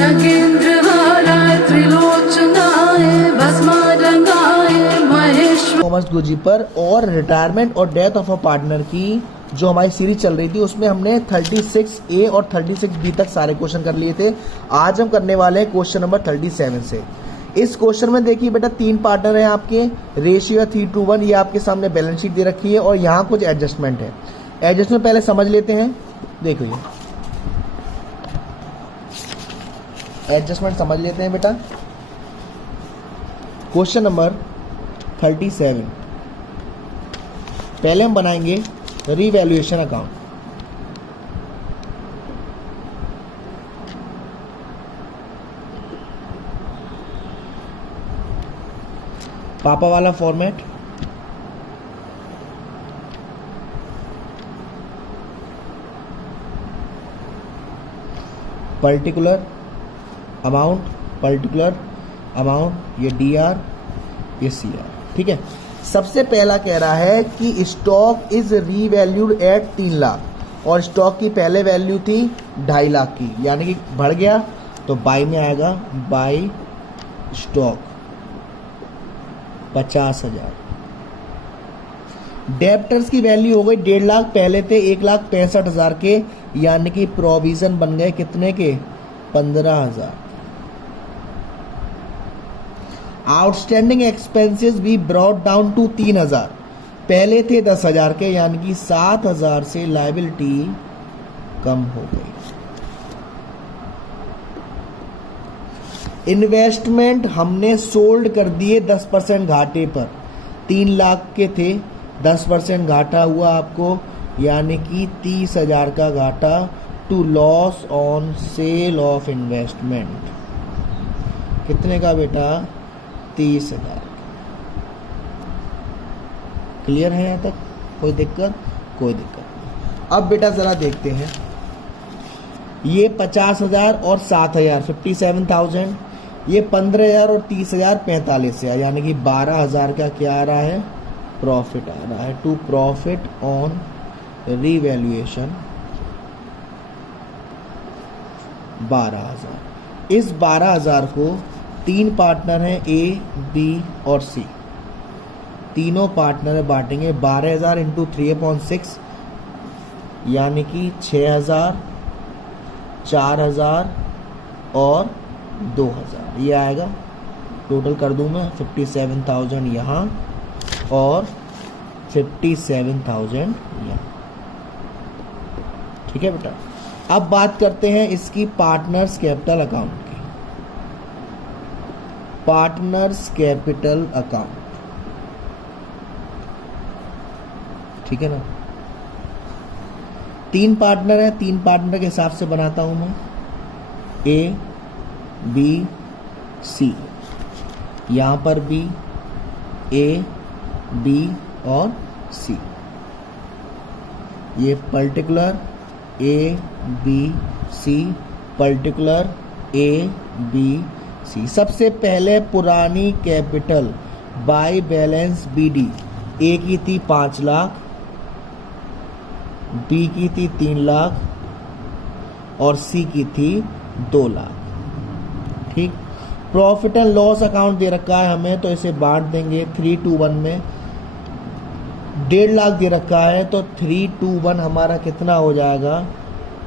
नगेंद्रहाराय त्रिलोचनाय भस्मारंगाय Maheshwar Thomas गुरुजी पर। और retirement और डेथ ऑफ अ पार्टनर की जो हमारी सीरीज चल रही थी उसमें हमने 36A और 36B तक सारे क्वेश्चन कर लिए थे। आज हम करने वाले हैं क्वेश्चन नंबर 37 से। इस क्वेश्चन में देखिए बेटा 3 पार्टनर हैं आपके, रेशियो 3:1, ये आपके सामने बैलेंस शीट दे रखी है और यहाँ कुछ एडजस्टमेंट है। एडजस्टमेंट पहले समझ लेते हैं। देखो ये एडजस्टमेंट समझ लेते हैं बेटा। क्वेश्चन नंबर 37 पहले हम बनाएंगे रीवैल्यूएशन अकाउंट। पापा वाला फॉर्मेट, पर्टिकुलर अमाउंट, ये DR, ये CR, ठीक है। सबसे पहला कह रहा है कि stock is revalued at 3 lakh और स्टॉक की पहले वैल्यू थी 2.5 लाख की, यानी कि बढ़ गया तो बाई में आएगा, बाई स्टॉक 50,000। डेब्टर्स की वैल्यू हो गई 1.5 लाख, पहले थे 1,65,000 के, यानी कि प्रोविजन बन गए कितने के, 15,000। आउटस्टैंडिंग एक्सपेंसेस भी ब्रॉट डाउन टू 3,000, पहले थे 10,000 के, यानी कि 7,000 से लायबिलिटी कम हो गई। इन्वेस्टमेंट हमने सोल्ड कर दिए 10% घाटे पर, 3 लाख के थे, 10% घाटा हुआ आपको, यानी कि 30,000 का घाटा to loss on sale of investment. कितने का बेटा, 30,000। क्लियर है यहाँ तक? कोई दिक्कत? कोई दिक्कत नहीं। अब बेटा जरा देखते हैं, ये 50,000 और 7,000 57,000, ये 15,000 और 30,000 45,000, यानी कि 12,000 का क्या आ रहा है, प्रॉफिट आ रहा है। To profit on revaluation 12,000। इस 12,000 को 3 पार्टनर हैं A, B और C, तीनों पार्टनर बांटेंगे 12,000 इंटू 3/6, यानी कि 6,000, 4,000 और 2,000, ये आएगा। टोटल कर दूं मैं 57,000 यहाँ और 57,000 यहाँ, ठीक है बेटा। अब बात करते हैं इसकी पार्टनर्स कैपिटल अकाउंट की। पार्टनर्स कैपिटल अकाउंट, ठीक है ना। 3 पार्टनर है, 3 पार्टनर के हिसाब से बनाता हूं मैं, A, B, C, यहां पर भी A, B और C, ये particular A, B, C, particular A, B, C। सबसे पहले पुरानी capital by balance BD, A की थी 5 लाख, B की थी 3 लाख और C की थी 2 लाख, ठीक। प्रॉफिट एंड लॉस अकाउंट दे रखा है हमें, तो इसे बांट देंगे 3:1 में। 1.5 लाख दे रखा है, तो 3:1 हमारा कितना हो जाएगा,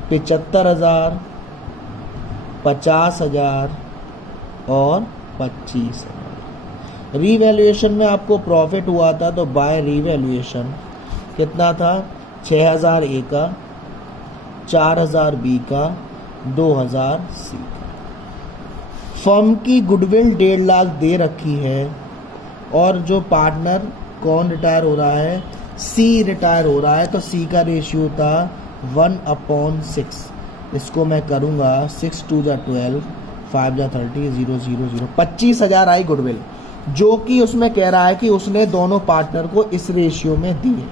75,000, 50,000 और 25,000। रीवैल्यूएशन में आपको प्रॉफिट हुआ था, तो बाय रीवैल्यूएशन कितना था, 6,000 A का, 4,000 B का, 2,000 C का। फर्म की गुडविल 1.5 लाख दे रखी है, और जो पार्टनर कौन रिटायर हो रहा है, C रिटायर हो रहा है, तो C का रेशियो था 1/6। इसको मैं करूँगा 6 2 12, 5 30, 0 0 0, 25,000 आई गुडविल, जो कि उसमें कह रहा है कि उसने दोनों पार्टनर को इस रेशियो में दी है।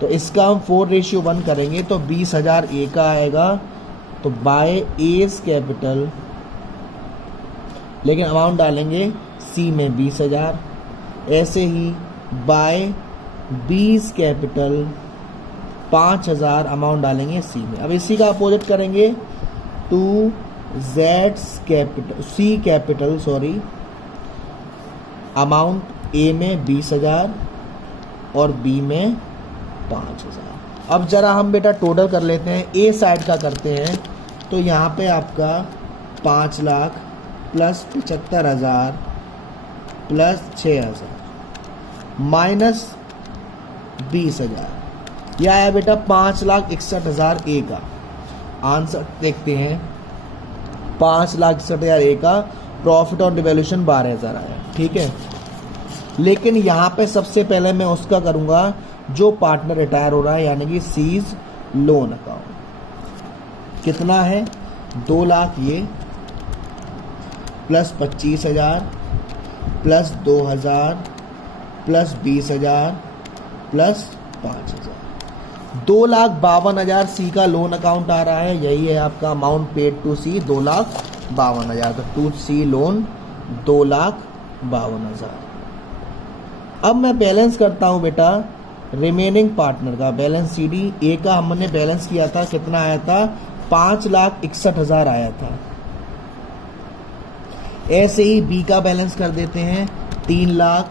तो इसका हम 4:1 करेंगे, तो 20,000 A का आएगा, तो बाय एज कैपिटल, लेकिन अमाउंट डालेंगे C में 20,000, ऐसे ही बाय बीस कैपिटल 5,000 अमाउंट डालेंगे C में। अब इसी का अपोजिट करेंगे, टू सी कैपिटल अमाउंट ए में 20,000 और बी में 5,000। अब जरा हम बेटा टोटल कर लेते हैं, ए साइड का करते हैं। तो यहाँ पे आपका 5 लाख प्लस 75,000 प्लस 6,000 माइनस 20,000, यह आया बेटा 5,61,000 ए का। आंसर देखते हैं, 5,61,000 ए का प्रॉफिट ऑन डिवैल्यूएशन 12,000 आया। ठीक है, लेकिन यहाँ पे सबसे पहले मैं उसका करूँगा जो पार्टनर रिटायर हो रहा है, यानी कि सीज लोन अकाउंट। कितना है? 2 लाख ये प्लस 25,000 प्लस 2,000 प्लस 20,000 प्लस 5,000, 2,52,000 सी का लोन अकाउंट आ रहा है। यही है आपका अमाउंट पेड टू सी, 2,52,000। तो टू सी लोन 2,52,000। अब मैं बैलेंस करता हूं बेटा रिमेनिंग पार्टनर का बैलेंस। सीडी ए का हमने बैलेंस किया था, कितना आया था? 5,61,000 आया था। ऐसे ही बी का बैलेंस कर देते हैं, 3 लाख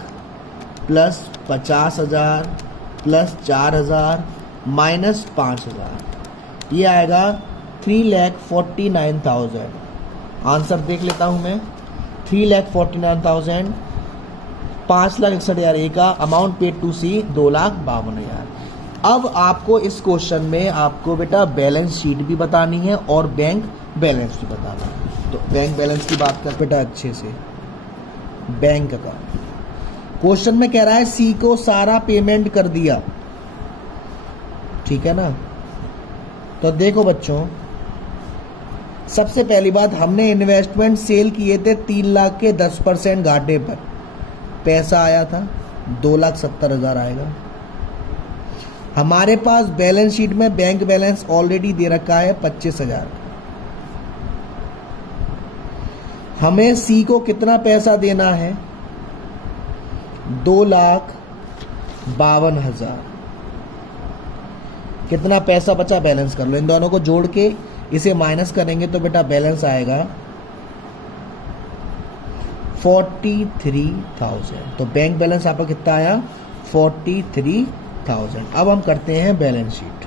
प्लस 50,000 प्लस 4,000 माइनस 5,000, ये आएगा 3,49,000। आंसर देख लेता हूं मैं, 3,49,000, 5,61,000 ए का अमाउंट पेड टू सी 2,52,000। अब आपको इस क्वेश्चन में आपको बेटा बैलेंस शीट भी बतानी है और बैंक बैलेंस भी बताना है। तो बैंक बैलेंस की बात कर बेटा अच्छे से। बैंक का क्वेश्चन में कह रहा है सी को सारा पेमेंट कर दिया, ठीक है ना। तो देखो बच्चों, सबसे पहली बात, हमने इन्वेस्टमेंट सेल किए थे 3 लाख के 10% घाटे पर, पैसा आया था 2,70,000 आएगा। हमारे पास बैलेंस शीट में बैंक बैलेंस ऑलरेडी दे रखा है 25,000। हमें सी को कितना पैसा देना है? 2,52,000। कितना पैसा बचा बैलेंस कर लो, इन दोनों को जोड़ के इसे माइनस करेंगे तो बेटा बैलेंस आएगा 43,000। तो बैंक बैलेंस आपका कितना आया? 43,000। अब हम करते हैं बैलेंस शीट।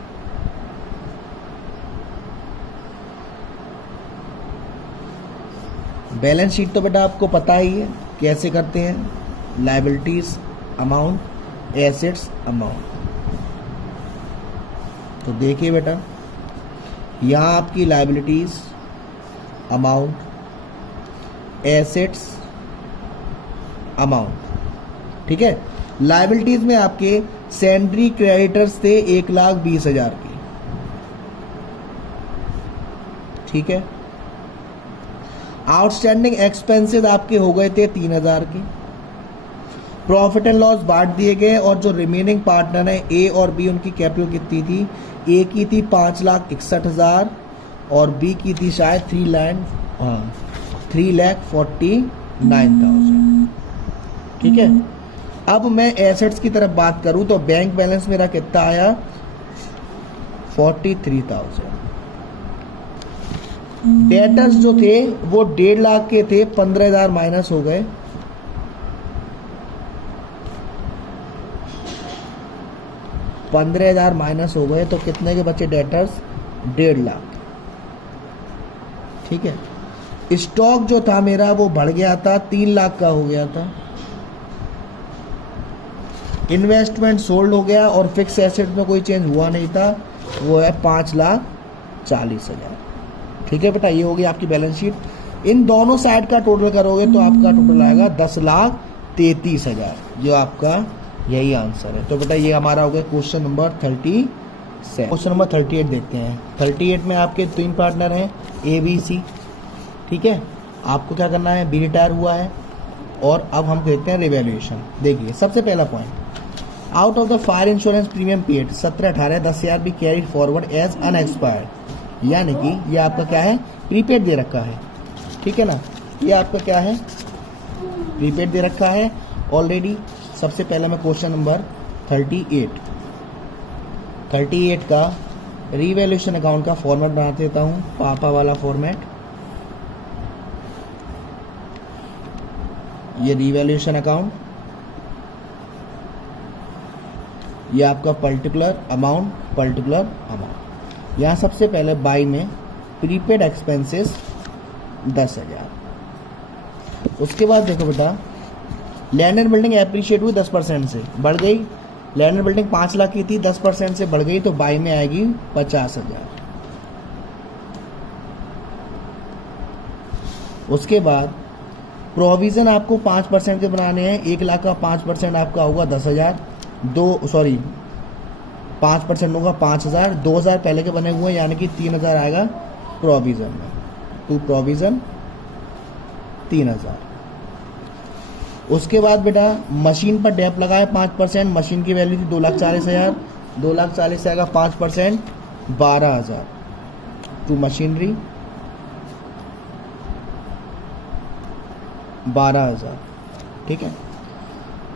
बैलेंस शीट तो बेटा आपको पता ही है कैसे करते हैं, लायबिलिटीज अमाउंट, एसेट्स अमाउंट। तो देखिए बेटा, यहाँ आपकी लायबिलिटीज अमाउंट, एसेट्स अमाउंट, ठीक है। लायबिलिटीज में आपके सैंड्री क्रेडिटर्स थे 1,20,000 की, ठीक है। आउटस्टैंडिंग एक्सपेंसेस आपके हो गए थे 3,000 की। प्रॉफिट एंड लॉस बांट दिए गए और जो रिमेनिंग पार्टनर है ए और बी, उनकी कैपिटल कितनी थी? ए की थी 5,61,000 और बी की थी शायद 3,49,000, ठीक है। अब मैं एसेट्स की तरफ बात करूं तो बैंक बैलेंस मेरा कितना आया? 43,000। डेटर्स जो थे वो 1.5 लाख के थे, 15,000 माइनस हो गए। माइनस हो गए तो कितने के बचे डेटर्स? 1.5 लाख, ठीक है। स्टॉक जो था मेरा वो बढ़ गया था, 3 लाख का हो गया था। इन्वेस्टमेंट सोल्ड हो गया और फिक्स एसेट में कोई चेंज हुआ नहीं था, वो है 5,40,000, ठीक है बेटा। ये होगी आपकी बैलेंस शीट। इन दोनों साइड का टोटल करोगे तो आपका टोटल आएगा 10,33,000, जो आपका यही आंसर है। तो बेटा ये हमारा हो गया क्वेश्चन नंबर 37। क्वेश्चन नंबर 38 देखते हैं। 38 में आपके 3 पार्टनर हैं ए बी सी, ठीक है। आपको क्या करना है? बी रिटायर हुआ है और अब हम देखते हैं रिवैल्यूएशन। देखिए सबसे पहला point, out of the fire insurance premium paid 17,18 10,000 be carried forward as unexpired, यानी कि ये आपका क्या है? प्रीपेड दे रखा है, ठीक है ना। ये आपका क्या है? प्रीपेड दे रखा है ऑलरेडी। सबसे पहले मैं क्वेश्चन नंबर 38 का रिवैल्यूएशन अकाउंट का फॉर्मेट बना देता हूँ, पापा वाला फॉर्मेट। ये रिवैल्यूएशन अकाउंट, ये आपका पर्टिकुलर अमाउंट। यहाँ सबसे पहले बाई में प्रीपेड एक्सपेंसेस 10,000। उसके बाद देखो बेटा, लैंड एंड बिल्डिंग एप्रिशिएट हुई 10% से, बढ़ गई। लैंड एंड बिल्डिंग 5 लाख की थी, 10% से बढ़ गई, तो बाई में आएगी 50,000। उसके बाद प्रोविज़न आपको 5% के बनाने हैं। 1 लाख का 5% आपका होगा 10,000, 5% होगा 5,000, 2,000 पहले के बने हुए हैं, यानी कि 3,000 आएगा प्रोविज़न में। To provision 3,000। उसके बाद बेटा मशीन पर डेप लगाए 5%, मशीन की वैल्यू थी 2,40,000, 2,40,000 से आएगा 5%, 12,000 टू मशीनरी, 12,000। ठीक है।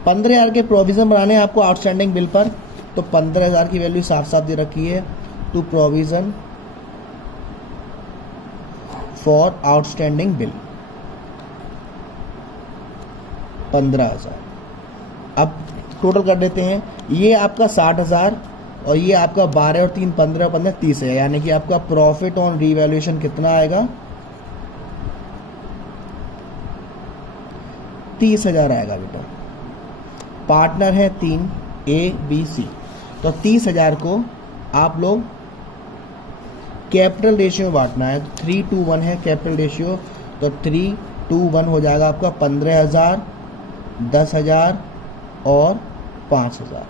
15,000 के प्रोविज़न बनाने हैं आपको आउटस्टैंडिंग बिल पर, तो 15,000 की वैल्यू साफ साफ दे रखी है, to provision for outstanding bill 15,000। अब टोटल कर देते हैं, ये आपका 60,000 और ये आपका 12 और 3 15 और 15 30 है, यानी कि आपका प्रॉफिट ऑन रिवैल्यूएशन कितना आएगा? 30,000 आएगा बेटा। पार्टनर है 3 A B C, तो 30,000 को आप लोग कैपिटल रेशियो में बांटना है। 3:1 है कैपिटल रेशियो, तो 3:1 हो जाएगा आपका 15,000, 10,000 और 5,000।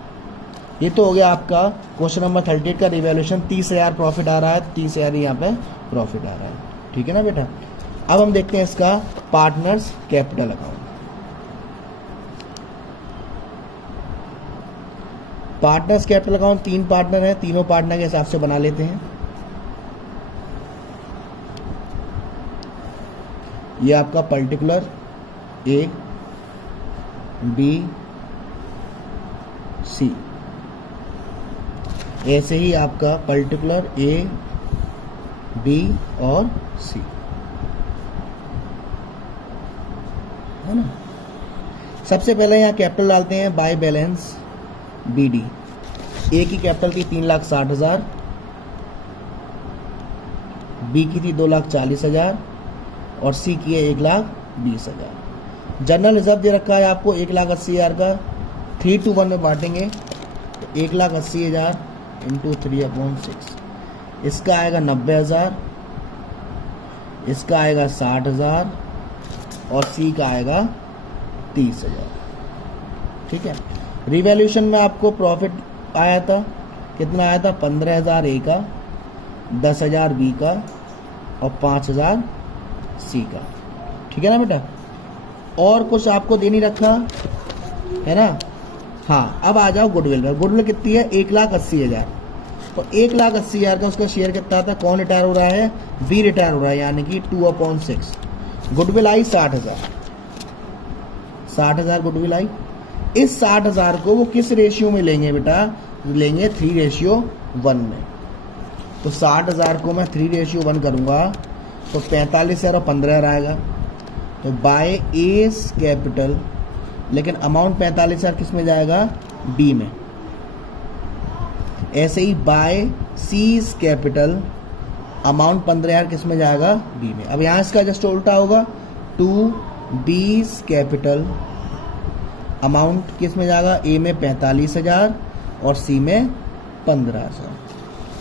ये तो हो गया आपका क्वेश्चन नंबर 38 का रिवैल्यूएशन। 30,000 प्रॉफिट आ रहा है, 30,000 यहाँ पे प्रॉफिट आ रहा है। ठीक है ना बेटा। अब हम देखते हैं इसका partners capital account. Partners capital account 3 partner हैं, तीनों पार्टनर के हिसाब से बना लेते हैं। ये आपका पर्टिकुलर A B C, ऐसे ही आपका पर्टिकुलर A B और C है ना। सबसे पहले यहाँ कैपिटल डालते हैं बाय बैलेंस BD। A की कैपिटल थी 3,60,000, B की थी 2,40,000 और C की है 1,20,000। जनरल रिजर्व दे रखा है आपको 1,80,000 का। 3:1 में बांटेंगे तो 1,80,000 इंटू 3/6, इसका आएगा 90,000, इसका आएगा 60,000 और C का आएगा 30,000। ठीक है। रिवैल्यूएशन में आपको प्रॉफिट आया था, कितना आया था? 15,000 A का, 10,000 B का और 5,000 C का। ठीक है ना बेटा। और कुछ आपको दे नहीं रखा है ना। हाँ, अब आ जाओ गुडविल में। गुडविल कितनी है? 1,80,000। तो 1,80,000 का उसका शेयर कितना था? कौन रिटायर हो रहा है? B रिटायर हो रहा है, यानी कि 2/6। गुडविल आई 60,000, 60,000 गुडविल आई। इस 60,000 को वो किस रेशियो में लेंगे बेटा? लेंगे 3:1 में। तो 60,000 को मैं 3:1 करूंगा तो 45,000 और 15,000 आएगा। तो बाय एस कैपिटल, लेकिन अमाउंट 45,000 किस में जाएगा? बी में। ऐसे ही बाय सीज कैपिटल, अमाउंट 15,000 किस में जाएगा? बी में। अब यहाँ इसका जस्ट उल्टा होगा, टू बीज कैपिटल, अमाउंट किस में जाएगा? ए में 45,000 और सी में 15,000।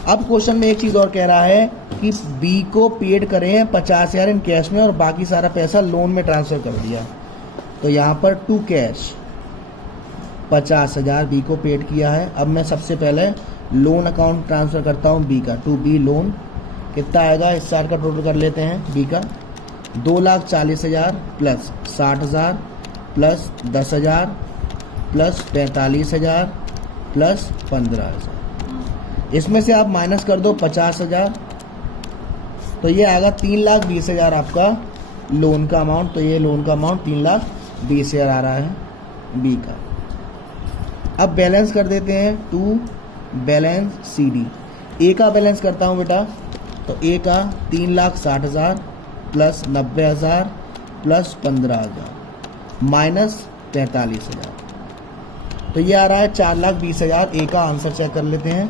अब क्वेश्चन में एक चीज़ और कह रहा है कि बी को पेड करें 50,000 इन कैश में और बाकी सारा पैसा लोन में ट्रांसफ़र कर दिया। तो यहाँ पर टू कैश 50,000 बी को पेड किया है। अब मैं सबसे पहले लोन अकाउंट ट्रांसफ़र करता हूँ बी का, टू बी लोन। कितना आएगा? इस साल का टोटल कर लेते हैं बी का, 2,40,000 प्लस 60,000 प्लस 10,000 प्लस 45,000 प्लस 15,000। इसमें से आप माइनस कर दो 50,000, तो ये आएगा 3,20,000 आपका लोन का अमाउंट। तो ये लोन का अमाउंट 3,20,000 आ रहा है बी का। अब बैलेंस कर देते हैं, टू बैलेंस सी डी। ए का बैलेंस करता हूँ बेटा, तो ए का 3,60,000 प्लस 90,000 प्लस 15,000, -43,000। तो ये आ रहा है 4,20,000। ए का आंसर चेक कर लेते हैं।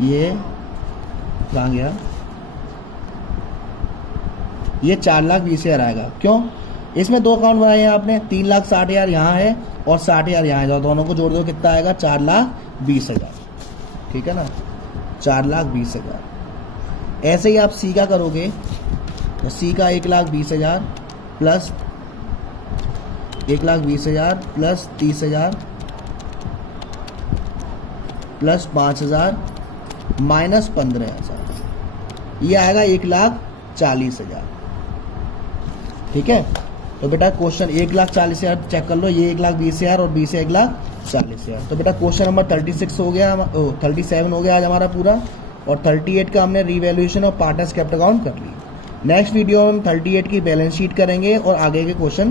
ये कहाँ गया? ये 4,20,000 आएगा। क्यों? इसमें दो अकाउंट बनाए हैं आपने, 3,60,000 यहाँ है और 60,000 यहाँ है, दोनों को जोड़ दो कितना आएगा? 4,20,000। ठीक है ना, 4,20,000। ऐसे ही आप सी का करोगे तो सी का 1,20,000 प्लस 1,20,000 प्लस 30,000 प्लस 5,000 माइनस 15,000, ये आएगा 1,40,000। ठीक है, तो बेटा क्वेश्चन 1,40,000 चेक कर लो, ये 1,20,000 और 20 है 1,40,000। तो बेटा क्वेश्चन नंबर 36 हो गया, 37 हो गया आज हमारा पूरा, और 38 का हमने रीवैल्यूएशन और पार्टनर्स कैपिटल अकाउंट कर ली। नेक्स्ट वीडियो में हम 38 की बैलेंस शीट करेंगे और आगे के क्वेश्चन